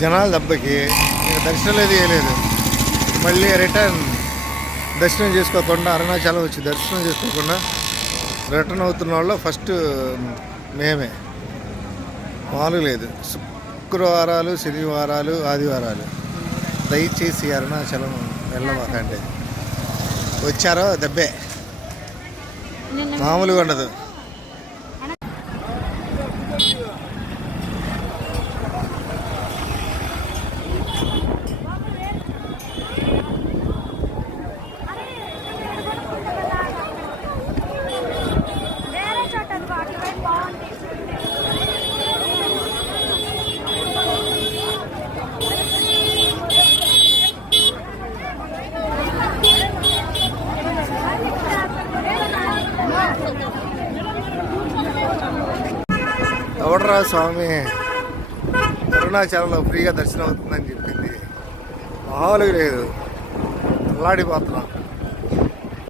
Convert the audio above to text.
జనాల దెబ్బకి ఇంకా దర్శనం లేదు ఏలేదు. మళ్ళీ రిటర్న్ దర్శనం చేసుకోకుండా అరుణాచలం వచ్చి దర్శనం చేసుకోకుండా రిటర్న్ అవుతున్న వాళ్ళు ఫస్ట్ మేమే. మామూలు లేదు. శుక్రవారాలు, శనివారాలు, ఆదివారాలు దయచేసి అరుణాచలం వెళ్ళమాకండి. వచ్చారో దెబ్బే, మామూలుగా ఉండదు. ఎవడరా స్వామి అరుణాచలంలో ఫ్రీగా దర్శనం అవుతుందని చెప్పింది, మామూలుగా లేదు. అల్లాడిపోతున్నాం.